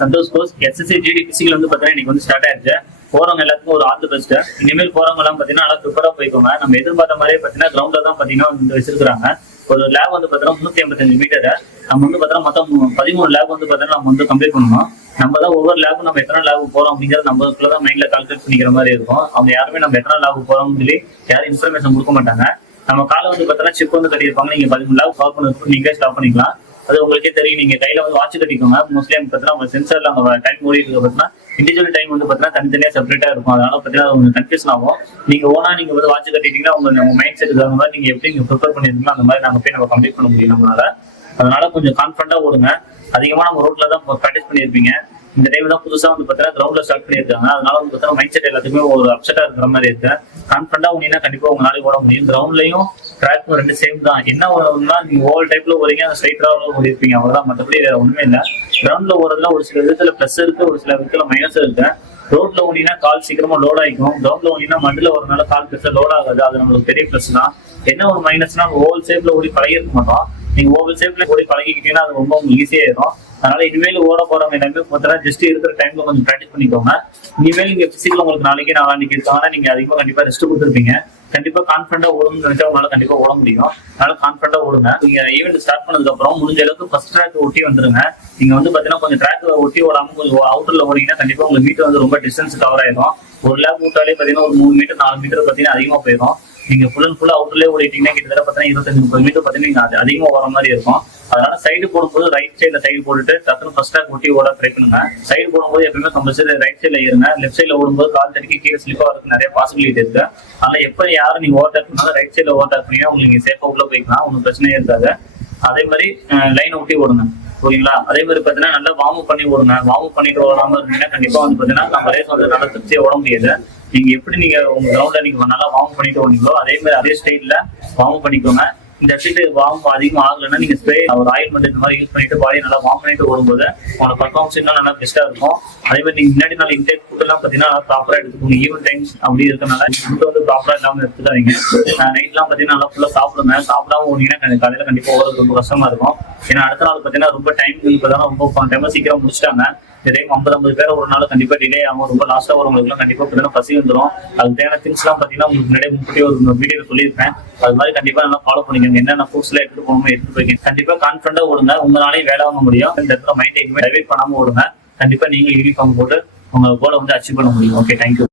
சந்தோஷ் கோஸ் SSC GD physical வந்து பாத்தீங்கன்னா இன்னைக்கு வந்து ஸ்டார்ட் ஆயிடுச்சு. போறவங்க எல்லாத்துக்கும் ஒரு ஆல் தி பெஸ்ட். இனிமேல் போறவங்க எல்லாம் பாத்தீங்கன்னா நல்லா ப்ரிப்பரா போய்க்கோங்க. நம்ம எதிர்பார்த்த மாதிரியே பாத்தீங்கன்னா கிரவுண்ட்ல தான் பாத்தீங்கன்னா வந்து வச்சிருக்காங்க. ஒரு லேப் வந்து பாத்தீங்கன்னா 385 மீட்டர். நம்ம வந்து பாத்தீங்கன்னா மொத்தம் 13 லேப் வந்து பாத்தீங்கன்னா நம்ம வந்து கம்ப்ளீட் பண்ணணும். நம்ம தான் ஒவ்வொரு லேபும் நம்ம எத்தனை லேபு போறோம் அப்படிங்கிறது நம்மளுக்குள்ளதான் மைண்ட்ல கால்குலேட் பண்ணிக்கிற மாதிரி இருக்கும். அவங்க யாருமே நம்ம எத்தனை லேபு போறோம்னு சொல்லி யாரும் இன்ஃபர்மேஷன் கொடுக்க மாட்டாங்க. நம்ம காலை வந்து பாத்தீங்கன்னா சிப் வந்து கட்டியிருப்பாங்க. நீங்க 13 லேப் கவர் பண்ணி நீங்க ஸ்டாப் பண்ணிக்கலாம். அது உங்களுக்கே தெரியும். நீங்க கையில வந்து வாட்ச் கட்டிக்கோங்க. மோஸ்ட்லி பாத்தீங்கன்னா உங்க சென்சர்ல அவங்க டைம் ஓடிட்டு பாத்தீங்கன்னா இண்டிவிஜுவல் டைம் வந்து பாத்தீங்கன்னா தனித்தனியா செப்பரேட்டா இருக்கும். அதனால பாத்தீங்கன்னா உங்களுக்கு கன்ஃபியூஷன் ஆகும். நீங்க ஓனா நீங்க வந்து வாட்ச் கட்டிட்டீங்கன்னா உங்க மைண்ட் செட் தகுந்த மாதிரி நீங்க எப்படி நீங்க ப்ரிப்பேர் பண்ணிருக்கீங்களோ அந்த மாதிரி நாங்க போய் நம்ம கம்ப்ளீட் பண்ண முடியும் நம்மளால. அதனால கொஞ்சம் கான்ஃபிடண்டா ஓடுங்க. அதிகமா நம்ம ரோட்ல தான் ப்ராக்டிஸ் பண்ணியிருப்பீங்க. இந்த டைம் தான் புதுசா வந்து பாத்தீங்கன்னா கிரவுண்ட்ல ஸ்டார்ட் பண்ணியிருக்காங்க. அதனால வந்து பாத்தீங்கன்னா மைண்ட் செட் எல்லாத்துக்குமே ஒரு அப்செட்டா இருக்கிற மாதிரி இருக்கு. கான்ஃபிடண்டா ஓடினா கண்டிப்பா உங்களால ஓட முடியும். கிரவுண்ட்லயும் ட்ராக்கும் ரெண்டு சேம் தான். என்ன ஒண்ணுன்னா நீங்க ஓவல் டைப்ல ஓடுறீங்க, அந்த ஸ்ட்ரைட்டா ஓடிருப்பீங்க, அவ்வளவுதான். மற்றபடி வேற ஒண்ணுமே இல்லை. கிரவுண்ட்ல ஓடுறதுல ஒரு சில விதத்துல பிளஸ் இருக்கு, ஒரு சில விதத்துல மைனஸ் இருக்கு. ரோட்ல ஓடினா கால் சீக்கிரமா லோட் ஆகிக்கும். கிரவுண்ட்ல ஓடினா மண்ணில் வரனால கால் பெருசா லோட் ஆகாது. அது நம்மளுக்கு பெரிய பிளஸ் தான். என்ன ஒரு மைனஸ்னா ஓவல் ஷேப்ல ஓடி பழகிருக்க மாட்டோம். நீங்க ஓவல் ஷேப்ல ஓடி பழகிக்கிட்டீங்கன்னா அது ரொம்ப உங்களுக்கு ஈஸியாயிடும். அதனால இனிமேல் ஓட போறவங்க எல்லாமே பார்த்தீங்கன்னா ஜஸ்ட் இருக்கிற டைம்ல கொஞ்சம் ப்ராக்டிஸ் பண்ணிக்கோங்க. இனிமேல் நீங்க பிசிக்கல் உங்களுக்கு நாளைக்கு நாளான்னைக்கு இருக்காங்கன்னா நீங்க அதிகமா கண்டிப்பா ரெஸ்ட் கொடுத்துருப்பீங்க. கண்டிப்பா கான்ஃபிடண்டா ஓடணும்னு நினைச்சா உங்களால கண்டிப்பா ஓட முடியும். அதனால கான்ஃபிடண்டா ஓடுங்க. நீங்க ஈவெண்ட் ஸ்டார்ட் பண்ணதுக்கு அப்புறம் முடிஞ்ச அளவுக்கு ஃபர்ஸ்ட் ட்ராக் ஒட்டி வந்துருங்க. நீங்க வந்து பாத்தீங்கன்னா கொஞ்சம் ட்ராக் ஒட்டி ஓடாம கொஞ்சம் அவுட்டர்ல ஓடிங்கன்னா கண்டிப்பா உங்க மீட்டர் வந்து ரொம்ப டிஸ்டன்ஸ் கவர் ஆயிடும். ஒரு லேப் விட்டாலே பாத்தீங்கன்னா ஒரு 3 மீட்டர் 4 மீட்டர் பாத்தீங்கன்னா அதிகமா போயிடும். நீங்க ஃபுல் அண்ட் ஃபுல்லா அவுட்டர்லேயே ஓடிட்டீங்கன்னா கிட்டத்தட்ட பாத்தீங்கன்னா 25-30 மீட்டர் பாத்தீங்கன்னா அதிகமா வர மாதிரி இருக்கும். அதனால சைடு போடும்போது ரைட் சைட்ல சைடு போட்டுட்டு டக்குனு ஃபர்ஸ்ட் ட்ராக் ஒட்டி ஓட ட்ரை பண்ணுங்க. சைடு போடும்போது எப்பவுமே கம்பல்சரி ரைட் சைட்ல இருங்க. லெஃப்ட் சைட்ல ஓடும்போது கால் தடிக்கி கீழே ஸ்லிப்பா இருக்கு, நிறைய பாசிபிலிட்டி இருக்கு. அதனால எப்ப யாரும் நீங்க ஓவர் டேக் பண்ணாலும் ரைட் சைட்ல ஓவர் டேக் பண்ணீங்கன்னா உங்களுக்கு சேஃபா உள்ள போய்க்கலாம், ஒன்றும் பிரச்சனையே இருக்காது. அதே மாதிரி லைன் ஒட்டி ஓடுங்க, ஓகேங்களா? அதே மாதிரி பாத்தீங்கன்னா நல்லா வார்ம் அப் பண்ணி ஓடுங்க. வார்ம் அப் பண்ணிட்டு ஓடாம இருந்தீங்கன்னா கண்டிப்பா வந்து பாத்தீங்கன்னா நம்ம ரேஸ் வந்து நல்லா திருப்தியா ஓட முடியாது. நீங்க எப்படி நீங்க உங்க கிரவுண்ட்ல நீங்க நல்லா வார்ம் பண்ணிட்டு ஓடுங்களோ அதே மாதிரி அதே ஸ்டைல்ல வார்ம் பண்ணிக்கோங்க. இந்த இடத்துல வார்ம் அதிகமாக ஆகலைன்னா நீங்க ஸ்ப்ரே ஒரு ஆயில்மெண்ட் இந்த மாதிரி யூஸ் பண்ணிட்டு பாடியை நல்லா வார்ம் பண்ணிட்டு ஓடும்போது உங்களோட பர்ஃபார்மன்ஸ் இன்னும் நல்லா பெஸ்டா இருக்கும். அதே மாதிரி நீங்க முன்னாடி நாள் இன்டேக் ஃபுட் எல்லாம் பாத்தீங்கன்னா ப்ராப்பரா எடுத்துக்கோங்க. ஈவன் டைம் அப்படி இருக்கனால ஃபுட் வந்து ப்ராப்பரா இல்லாம எடுத்துக்காதீங்க. நைட் எல்லாம் பாத்தீங்கன்னா நல்லா ஃபுல்லா சாப்பிடுங்க. சாப்பிடாம ஓடிங்கன்னா காலையில கண்டிப்பா ஓடுறது ரொம்ப கஷ்டமா இருக்கும். ஏன்னா அடுத்த நாள் பாத்தீங்கன்னா ரொம்ப டைம் இப்பதான் ரொம்ப டைம் சீக்கிரம் முடிச்சிட்டாங்க. இந்த டைம் 50 பேர் ஒரு நாள் கண்டிப்பா டிலே ஆகும். ரொம்ப லாஸ்டா வரவங்களுக்கு கண்டிப்பா பாத்தீங்கன்னா பசி வந்துடும். அதுக்கு தேவையான திங்ஸ் எல்லாம் பாத்தீங்கன்னா உங்களுக்கு முன்னாடியே முன்னாடி ஒரு வீடியோ சொல்லியிருப்பேன். அது மாதிரி கண்டிப்பா நல்லா ஃபாலோ பண்ணிக்கோங்க. என்னென்ன ஃப்ரூட்ஸ் எல்லாம் எடுத்துட்டு போகணுமோ எடுத்துட்டு போய்க்க. கண்டிப்பா கான்ஃபிடண்டா ஓடுங்க. உங்களாலையும் வேலை வாங்க முடியும். இந்த இடத்துல மைண்ட் எதுவுமே டைவர்ட் பண்ணாம ஓடுங்க. கண்டிப்பா நீங்க யூனிஃபார்ம் போட்டு உங்க கோலை வந்து அச்சீவ் பண்ண முடியும். Okay, thank you.